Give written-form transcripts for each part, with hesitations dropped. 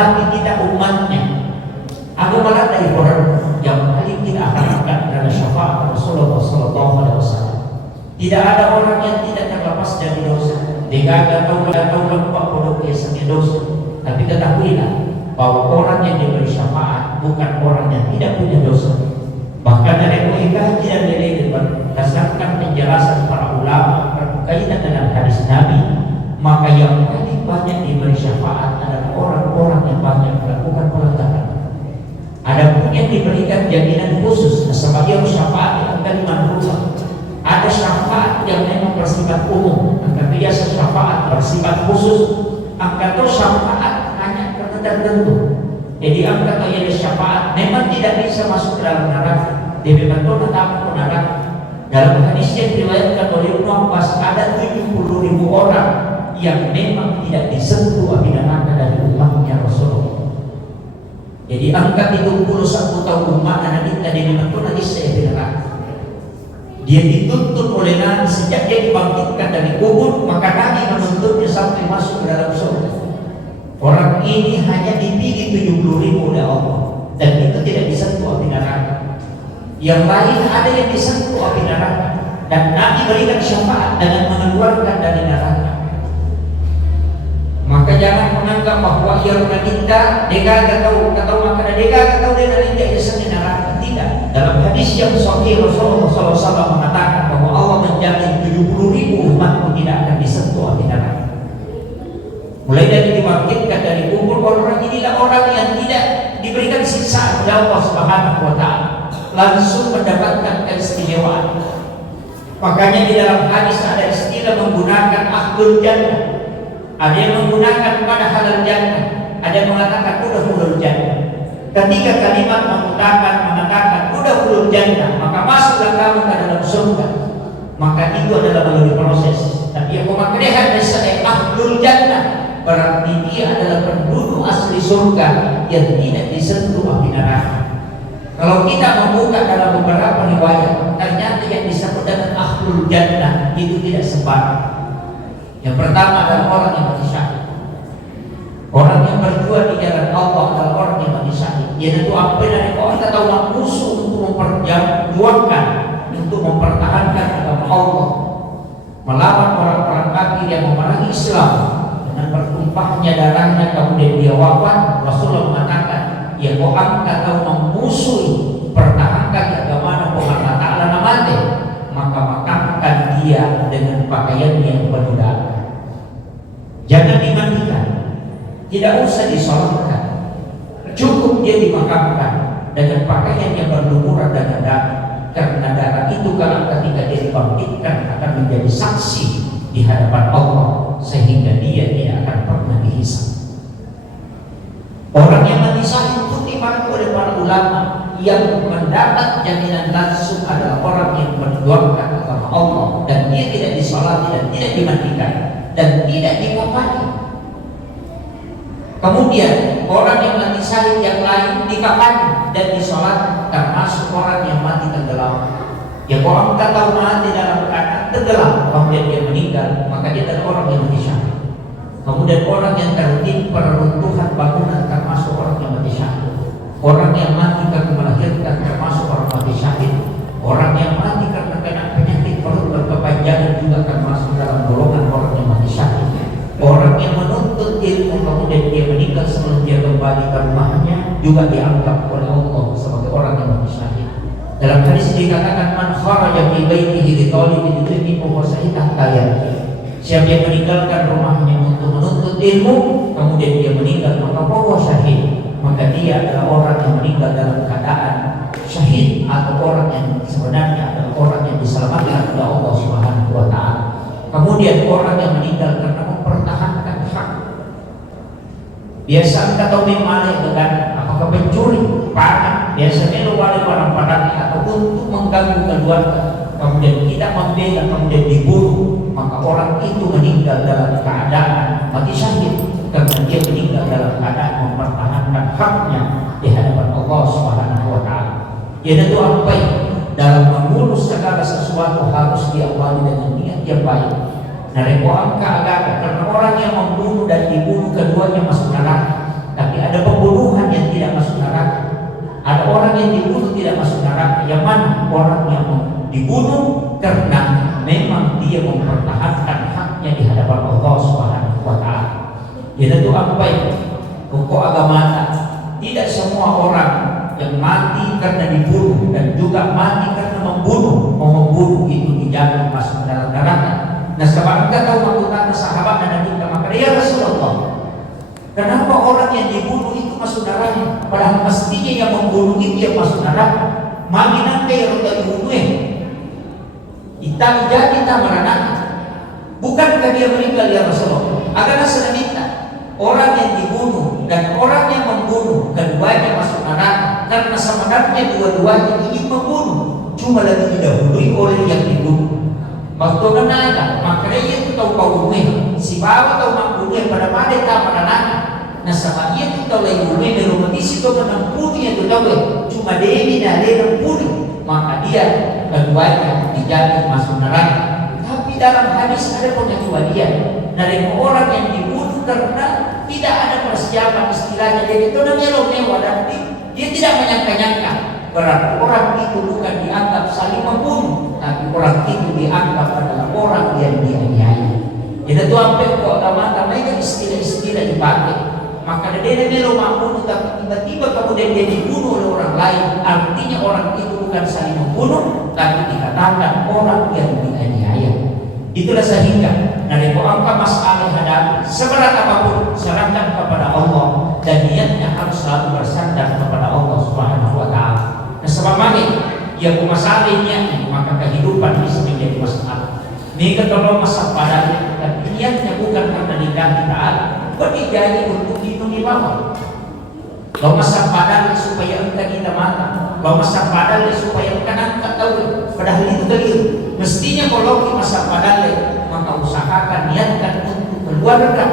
Nabi kita umatnya. Agama dari orang yang paling tidak akan angkat adalah syafaat Rasulullah SAW. Tidak ada orang yang tidak terlepas dari dosa. Jika tahu lempak bodoh biasanya dosa. Tapi ketahuilah bahwa orang yang diberi syafaat bukan orang yang tidak punya dosa. Bahkan dari kaji dan dari berdasarkan penjelasan para ulama berkaitan dengan hadis Nabi, maka yang paling banyak diberi syafaat adalah orang-orang yang banyak melakukan pelanggaran. Ada pun yang diberikan jaminan khusus sebagai syafaat yang akan dimanfaatkan. Ada syafaat yang memang bersifat umum, maka biasa syafaat bersifat khusus. Angkat syafaat hanya karena tertentu. Jadi angkat ayat syafaat memang tidak bisa masuk ke dalam neraka. Dia memang takut ke neraka. Dalam hadis yang diriwayatkan oleh Ibnu Abbas ada 70.000 orang yang memang tidak disentuh api neraka dari umatnya Rasulullah. Jadi angka 31 tahun umat Nabi tadi memang nanti saya bilang dia dituntut oleh Nabi sejak dia dibangkitkan dari kubur, maka Nabi menuntutnya sampai masuk ke dalam surga. Orang ini hanya dipilih 70.000 oleh Allah dan itu tidak disentuh api neraka. Yang lain ada yang disentuh api neraka dan Nabi berikan syafaat dengan mengeluarkan dari neraka. Maka jangan menganggap bahwa ia kita deka tahu maka deka tahu dia nanti ia neraka. Tidak. Dalam hadis yang sahih Rasulullah SAW mengatakan bahwa Allah menjamin 70.000 umatku tidak akan disentuh api neraka. Mulai dari dibangkitkan dari kubur, orang inilah orang yang tidak diberikan siksaan oleh Allah Subhanahu wa Ta'ala, langsung mendapatkan keistimewaan. Makanya di dalam hadis ada istilah menggunakan ahlul jannah. Ada yang menggunakan pada halal jannah, ada yang mengatakan udhulul jannah. Ketika kalimat mengatakan udhulul jannah, maka masuklah kamu ke dalam surga. Maka itu adalah melalui proses. Tapi yang memaknai saya ahlul jannah, berarti dia adalah penduduk asli surga yang tidak disentuh api neraka. Kalau kita membuka dalam beberapa riwayat, ternyata yang disebut dengan ahlul jannah itu tidak sembarang. Yang pertama adalah orang yang mati syahid. Orang yang berjuang di jalan Allah adalah orang yang mati syahid. Dia tentu apa dari orang atau musuh untuk memperjuangkan, untuk mempertahankan agama Allah, melawan orang-orang kafir yang memerangi Islam dengan bertumpahnya darahnya, kemudian dia wafat. Rasulullah mengatakan, ya kau angkat atau memusuhi, pertahankan agama Allah Ta'ala namanya, maka makamkan dia dengan pakaian yang penuh darah. Jangan dimandikan, tidak usah disolatkan, cukup dia dimakamkan dengan pakaian yang berlumuran dengan darah. Karena darah itu kalau ketika dia dibangkitkan akan menjadi saksi di hadapan Allah, sehingga dia tidak akan pernah dihisab. Orang yang mati syahid pun dipakai oleh para ulama yang mendapat jaminan langsung adalah orang yang berjuangkan agama Allah dan dia tidak disolati dan tidak dimandikan dan tidak dikafani. Kemudian orang yang mati syahid yang lain dikafani dan disolat, termasuk orang yang mati tenggelam. Ya orang tak tahu mati dalam keadaan tenggelam, kemudian dia meninggal, maka dia adalah orang yang mati syahid. Kemudian orang yang tertimpa reruntuhan bangunan, termasuk orang yang mati syahid. Orang yang mati karena melahirkan, termasuk orang mati syahid. Orang yang mati karena kena penyakit perut berkepanjangan juga termasuk dalam golongan orang yang mati syahid. Orang yang menuntut ilmu kemudian dia meninggal sebelum dia kembali ke rumahnya juga dianggap oleh Allah sebagai orang yang mati syahid. Dalam hadis dikatakan man kharaja fi baitihi li talibin ilmi fa huwa syahid hatta yati. Siapa yang meninggalkan rumahnya untuk menuntut ilmu kemudian dia meninggal, maka huwa syahid. Maka dia adalah orang yang meninggal dalam keadaan syahid, atau orang yang sebenarnya adalah orang yang diselamatkan oleh Allah Subhanahu wa Ta'ala. Kemudian orang yang meninggal karena mempertahankan hak. Biasa kita tahu memang dengan apakah pencuri, panah, biasanya luar orang padang atau untuk mengganggu keluarga. Kemudian kita membela, kemudian dibunuh, maka orang itu meninggal dalam keadaan mati syahid karena dia meninggal dalam keadaan mempertahankan haknya di hadapan Allah Subhanahu wa Ta'ala. Ya tentu apa dalam mengurus segala sesuatu harus diawali dengan niat yang baik. Nah, angka agama karena orang yang membunuh dan dibunuh keduanya masuk neraka. Tapi ada dibunuh karena memang dia mempertahankan haknya di hadapan Allah Subhanahu wa Ta'ala. Jadi itu apa itu? Pokok agama tidak semua orang yang mati karena dibunuh dan juga mati karena membunuh, mau membunuh itu dijamin masuk ke dalam neraka. Nah, sebab engkau tahu makutan sahabat dan Nabi maka ya Rasulullah, kenapa orang yang dibunuh itu masuk neraka? Padahal mestinya yang membunuh itu yang masuk neraka. Magi nanti yang udah dibunuh kita jadi tamarana. Bukankah dia meninggal ya Rasulullah? Agar saya minta orang yang dibunuh dan orang yang membunuh keduanya masuk neraka karena sebenarnya dua-duanya ingin membunuh, cuma lagi didahului oleh yang dibunuh. Waktu nana makanya itu tahu kau bunuh si bawa tahu membunuh pada tamarana. Nah sama ia tu tahu lagi bunuh di rumah isi tahu menang bunuh itu tahu cuma dia tidak ada bunuh, maka dia keduanya dijamin masuk neraka. Tapi dalam hadis ada pengecualian dari orang yang dibunuh karena tidak ada persiapan istilahnya dia itu namanya mewah dan dia tidak menyangka-nyangka. Berarti orang itu bukan dianggap saling membunuh, tapi orang itu dianggap adalah orang yang dianiaya. Jadi itu sampai kok agama itu istilah-istilah dipakai. Maka dia melo membunuh tapi tiba-tiba kemudian dia dibunuh oleh orang lain. Artinya orang itu bukan saling membunuh, tapi dikatakan orang yang dianiaya. Itulah sehingga dari angka masalah hadapi seberat apapun serahkan kepada Allah dan niatnya harus selalu bersandar kepada Allah Subhanahu wa Ta'ala. Nah sebab mari ia masalahnya maka kehidupan bisa menjadi masalah. Ini ketolong masa pada dan niatnya bukan karena lillahi ta'ala, berdijai untuk itu di bawah. Lo masa padahal supaya engkau kita mata, lo masa padahal supaya engkau angkat tahu, padahal itu keliru. Mestinya kalau masa padahal maka usahakan niatkan untuk keluarga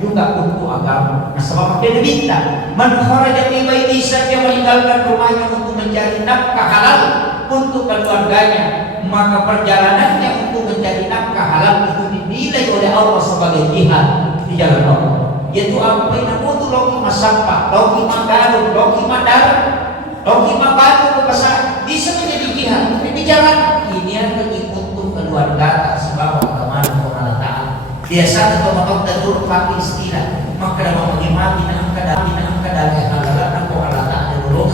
juga untuk agama. Nah sebab dia minta man kharaja min baiti dia meninggalkan rumahnya untuk mencari nafkah halal untuk keluarganya, maka perjalanannya untuk mencari nafkah halal itu dinilai oleh Allah sebagai jihad di jalan Allah. Yaitu apa yang namanya loki masapa, loki madaru, loki madar, loki mabatu kebesar bisa menjadi jihad di jalan ini yang untuk keluarga sebab agama Allah Ta'ala. Biasa kalau mau terus pakai istilah maka dalam mengimani dan angka dari halal aku Allah Ta'ala dulu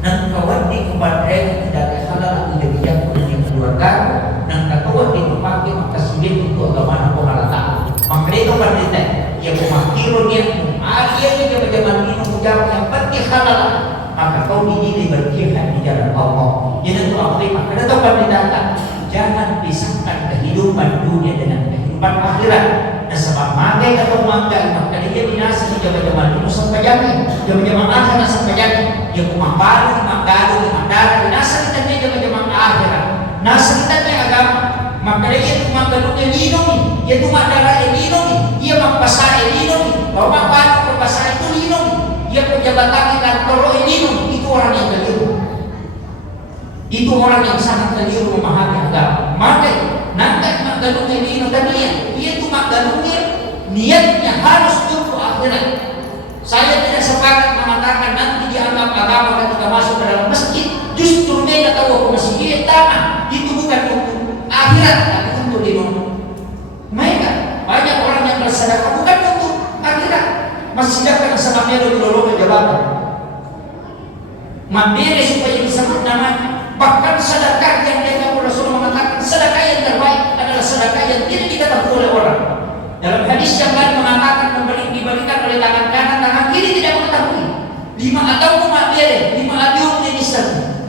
dan kawan di kepada dari halal itu bijak punya keluarga dan kawan di pakai maka sulit untuk agama Allah Ta'ala. Maka itu berarti yang memakirnya dia juga berjalan minum ujar yang penting halal maka kau dinilai berjihad di jalan Allah. Jadi itu apa? Maka ada tempat data jangan pisahkan kehidupan dunia dengan kehidupan akhirat. Dan sebab makai atau makai maka dia binasa di zaman itu sampai zaman akhirat sampai jadi dia rumah baru makaru mandara binasa kita zaman akhirat. Nah sekitarnya agama maka dia cuma galunya linomi, dia cuma darah linomi, dia mempasai linomi, bawa batu mempasai itu linomi, dia pejabatannya kantor linomi, itu orang yang keliru. Itu orang yang sangat keliru memahami agama. Maka nanti galunya linomi dan dia cuma galunya niatnya harus untuk akhirat. Saya tidak sepakat mengatakan nanti dianggap agama ketika masuk ke dalam masjid, justru dia tak tahu ke masjid tanah itu bukan untuk akhirat tapi untuk dunia. Mereka banyak orang yang bersedekah bukan untuk akhirat, masih sedekah sama dia dulu jabatan. Mandiri supaya disebut namanya. Bahkan sedekah yang dia Rasulullah mengatakan sedekah yang terbaik adalah sedekah yang tidak diketahui oleh orang. Dalam hadis yang lain mengatakan diberikan oleh tangan kanan, tangan kiri tidak mengetahui. 5 atau 5 biare, 5 adium ini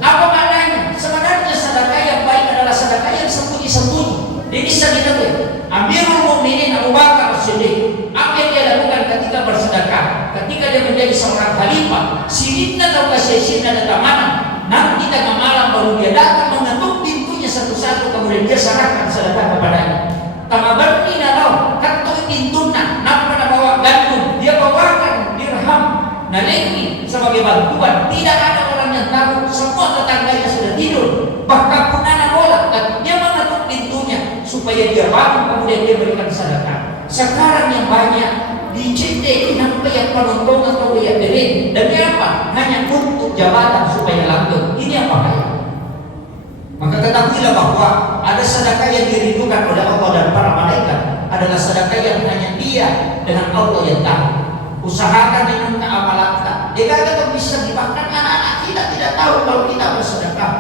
apa maknanya? Sebenarnya sedekah yang baik adalah sedekah yang sembunyi-sembunyi. Ini bisa diketahui. Amirul Mukminin Abu Bakar Siddiq, apa yang dia lakukan ketika bersedekah? Ketika dia menjadi seorang khalifah, sirina atau kasihina dan mana? Nanti tengah malam baru dia datang mengetuk pintunya satu-satu, kemudian dia serahkan sedekah kepadanya. Tengah berdina tahu, ketuk pintunya, nampak bawa gandum, dia bawakan dirham. Nah ini sebagai bantuan, tidak ada orang yang tahu, semua tetangganya sudah tidur. Bahkan pun anak bola, dia mengetuk pintunya supaya dia bangun, kemudian dia berikan sedekah. Sekarang yang banyak dicetek, nampak yang penonton atau lihat diri, dan apa? Hanya untuk jabatan supaya langgeng. Ini yang bahaya. Maka ketahuilah bahwa ada sedekah yang dirindukan oleh Allah dan para malaikat adalah sedekah yang hanya Dia dengan Allah yang tahu. Usahakan dengan keamalan. Jika kita bisa bahkan anak-anak kita tidak tahu kalau kita bersedekah.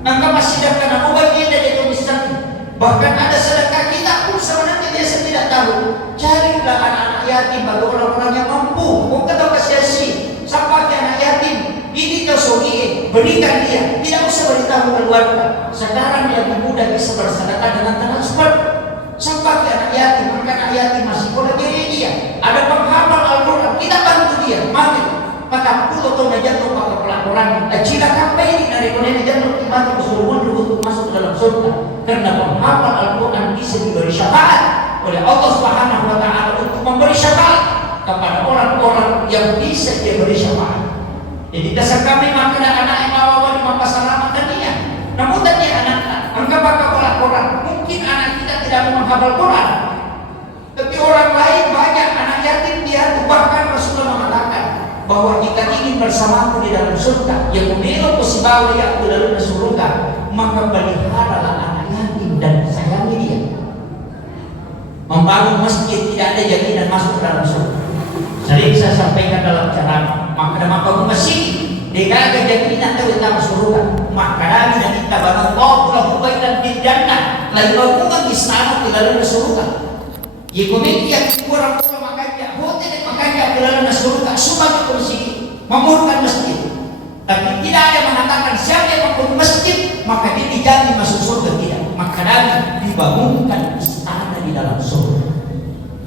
Maka masih sedekah namun bagian dari itu misalnya. Bahkan ada sedekah kita pun sebenarnya biasa tidak tahu. Carilah anak-anak yatim bagi orang-orang yang mampu. Bukan tahu kasih sampai anak yatim. Ini kau sogi, berikan dia. Tidak usah beritahu keluarga. Sekarang yang mudah bisa bersedekah dengan transfer. Sampai anak yatim, maka anak yatim masih boleh diri dia. Ada penghafal Al-Quran, kita bantu dia. Mati. Patah pulau tu najantung pakai pelaporan. Cila kapai ini dari konek najantung dimati keseluruhan untuk masuk ke dalam surga. Karena penghafal Al-Quran bisa diberi syafaat oleh Allah Subhanahu Wa Taala untuk memberi syafaat kepada orang-orang yang bisa dia beri syafaat. Jadi dasar kami makan anak yang bawa di mapa selamatkan dia. Namun tadi anak anggap bakal Quran. Mungkin anak kita tidak menghafal Quran, tapi orang lain banyak anak yatim dia. Bahkan Rasulullah mengatakan bahwa jika ingin bersamaku di dalam surga, yang memiliki posibawa yang aku dalam surga, maka peliharalah anak yatim dan sayangi dia. Membangun masjid tidak ada jaminan masuk ke dalam surga. Sering saya sampaikan dalam ceramah, maka membangun masjid tidak ada jaminan dalam surga. Maka kami dan kita bangun Allah baitan di jannah, lain bangunan istana di dalam surga. Jika yang kurang makanya hotel makanya di dalam surga sebagai kursi membangun masjid. Tapi tidak ada mengatakan siapa yang membangun masjid maka dia dijamin masuk surga, tidak. Maka kami dibangunkan istana di dalam surga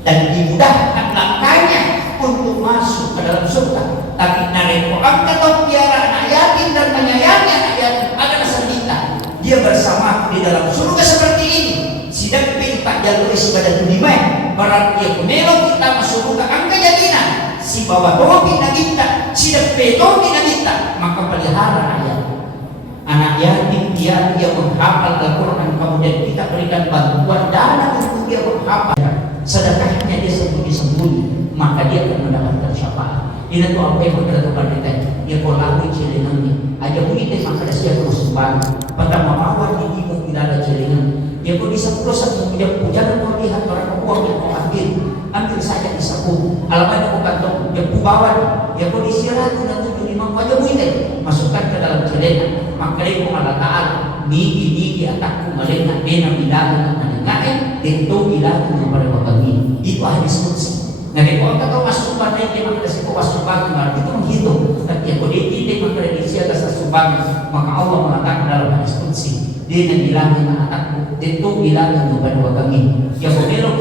dan dimudahkan langkahnya untuk masuk ke dalam surga. Tapi dari Quran kata piara anak yatim dan menyayangi anak yatim adalah kita. Dia bersama di dalam surga seperti ini. Sidang pinta jalur ibadah dunia. Barang dia pemelo kita masuk surga angka jadinan. Si bawa dobi na kita, sidang pedobi na kita. Maka pelihara anak yatim dia menghafal Al-Quran, kemudian kita berikan bantuan dana untuk dia menghafal. Sedekahnya dia sembunyi-sembunyi, maka dia akan mendapatkan syafaat. Ini tu apa yang berkata kita. Dia kolakui celengannya. Aja bunyi maka dia terus sumbang. Pertama mawar di ibu tidak ada celengan. Dia pun bisa proses kemudian jangan kau lihat orang uang yang kau ambil saja di saku. Alamatnya kau kantong. Dia pun bawa. Dia pun istirahat dan 75 aja bunyi masukkan ke dalam celengan. Maka dia pun Allah Taala niki atakku malena bena bilangan menengahin itu bilangan kepada kami. Itu hadis qudsi. Nah, kalau kita masuk pada dia maka disebut wasubang, itu menghitung. Tapi kalau dia maka dia atas wasubang, maka Allah mengatakan dalam hadis qudsi, dia yang bilang dengan anakku, itu bilang kepada kami. Ya belok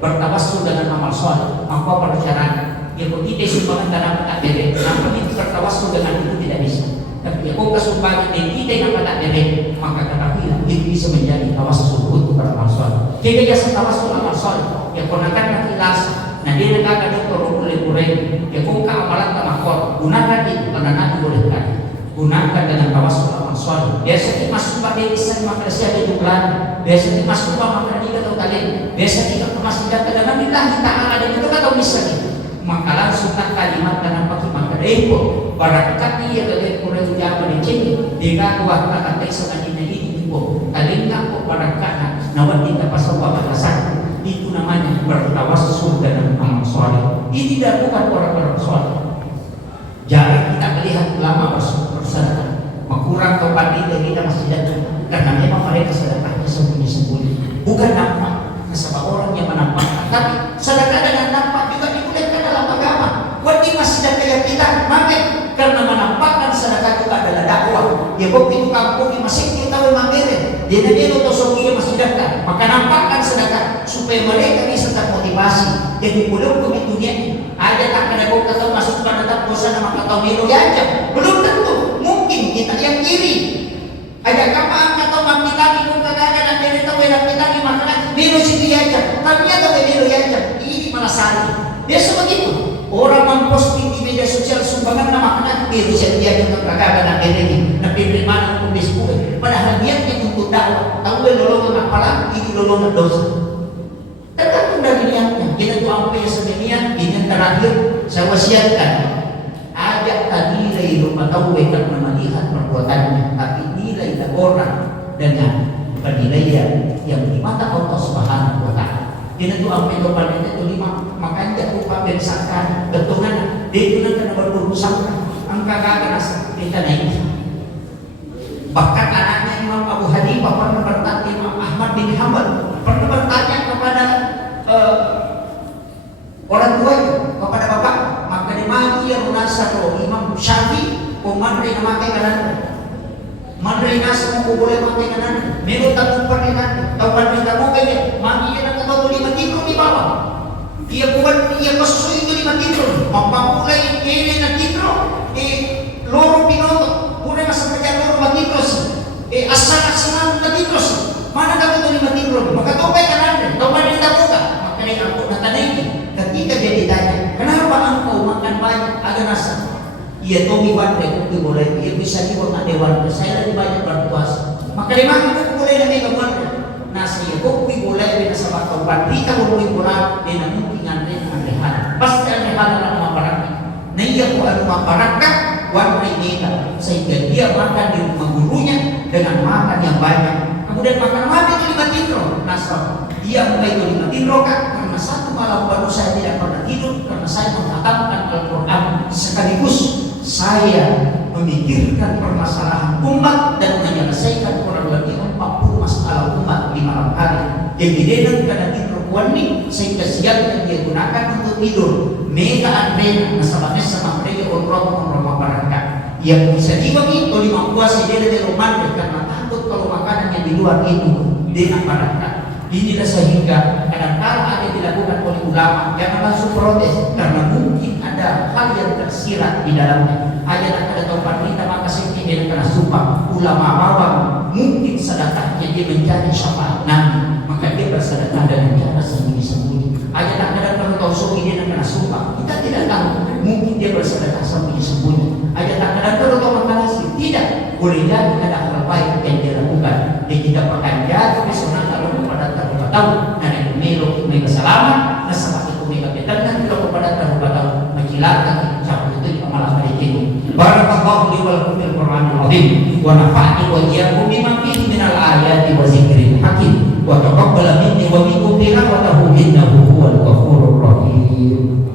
bertawassul dengan amal soleh. Apa persyaratan? Ya tidak sumbangan dalam takdir. Namun itu bertawassul dengan itu tidak bisa. Tapi ya kau kesumbangan dan tidak yang takdir, maka ketahuilah itu bisa menjadi tawassul untuk beramal soleh. Jika dia tawassul amal soleh, ya konakan ikhlas. Nah dia negara dokter boleh ya kau amalan tamakot gunakan itu karena nanti boleh kan gunakan dengan tawassul amal soleh. Biasa masuk pada lisan maka siapa jumlah. Biasa masuk maka dia tahu kalian. Biasa kita masuk data dengan Allah Taala dan itu kata misalnya. Maka langsung kalimat dan apa maka itu barangkali dia dari Quran jawab di sini dia kuat kata tesan ini itu kalian kok barangkali nawat kita pasal batasan. Itu namanya bertawassul dengan amal soleh. Ini dilakukan orang-orang soleh. Jarang kita melihat ulama bersedekah. Kurang kepada kita masih datang karena memang mereka sedekahnya sembunyi-sembunyi. Bukan nampak, sebab orang yang menampakkan. Tapi sedekah dengan nampak juga dibolehkan dalam agama. Wajib masih sedekah yang kita makin karena menampakkan sedekah juga adalah dakwah. Ya bukti itu kampung masih kita memanggirin. Dia nabi untuk semua masih sedekah. Maka nampakkan sedekah supaya mereka bisa termotivasi. Jadi belum ke dunia ini. Ada tak kena kau kata masuk pada tak bosan sama kata milo aja. Belum tentu. Mungkin kita yang kiri. Ada kapal kata kita ni kung kagana dan dari tahu yang kita ni makanan milo sini aja. Tapi atau milo aja. Ini malah sari. Biasa begitu. Orang memposting di media sosial sumbangan nama anak milo dia untuk kagana dan dari ini. Tapi mana untuk Facebook. Padahal dia yang untuk dakwah. Tahu lolongan apalah ini lolongan dosa. Tergantung dari niatnya. Kita tuh apa yang sedemikian. Ini terakhir saya wasiatkan. Ajak nilai rumah tahu kan melihat perbuatannya. Tapi nilai orang dengan penilaian yang di mata Allah Subhanahu wa taala. Dina tu ang pedoman itu lima makanya upah bensakan betungan dia kan berurusan ang kagaganas kita naik. Bahkan anaknya Imam Abu Hanifah pernah bertanya Imam Ahmad bin Hanbal pernah bertanya kepada orang tuanya kepada bapak maka dimaki yang merasa Imam Syafi'i pemadri memakai kanan madri nasa mo boleh pakai kanan meron takong pernikahan tawag ng damo kaya maki yan ang katato 5 litro di bawah iya bukan iya masusuin ko 5 litro mampamulay kaya na litro loro pinoto muna nga sa kanya loro matitros asal-asalan matitros mana ka ito 5 litro makatupay kanan tawag ng damo ka makaling ako natanay ketika dia ditanya kenapa engkau makan banyak agak nasa ia tomi wandre kung boleh ia bisa juga nak dewan saya lagi banyak berpuasa maka dimana kung boleh na may wandre nasa iya kung boleh na sa bakawan di ka kung boleh din ang mungkingan rin ang rehan basta ang rehan na maparaka na iya ko ano maparaka wandre nila sehingga dia makan di rumah gurunya dengan makan yang banyak kemudian makan mati itu 5 litro nasa dia mulai itu 5 litro kan karena satu malam baru saya tidak pernah tidur karena saya menghatamkan Al-Quran sekaligus saya memikirkan permasalahan umat dan menyelesaikan kurang lebih 40 masalah umat di malam hari. Jadi dia nak kena tidur kuani sehingga siang yang dia gunakan untuk tidur. Mega antena nasabahnya sama mereka orang masyarakat. Yang bisa dibagi oleh puasa dia dari rumah karena takut kalau makanan yang di luar itu dia masyarakat. Inilah sehingga kadang-kadang ada dilakukan oleh ulama jangan langsung protes karena mungkin ada hal yang tersirat di dalamnya. Ayat ada tempat kita maka sehingga kena sumpah ulama awam mungkin sedekahnya dia mencari syafaat Nabi maka dia bersedekah dengan cara sembunyi-sembunyi. Ayat ada kalau tahu suki dia kena sumpah kita tidak tahu mungkin dia bersedekah sembunyi-sembunyi. Ayat ada kalau tahu makalasi tidak boleh jadi ada hal baik yang dia lakukan dia tidak akan jatuh besok kalau tahu na nagmelo may kasalaman na sa bakit may kapitan na dito kepada tahu magkilatan sa ito yung malah malitin barakallahu li wa lakum fil Qur'anil azim wa nafa'ani wa iyyakum bima fihi minal ayati wa zikril hakim wa taqabbala minni wa minkum tilawatahu innahu huwal ghafurur rahim.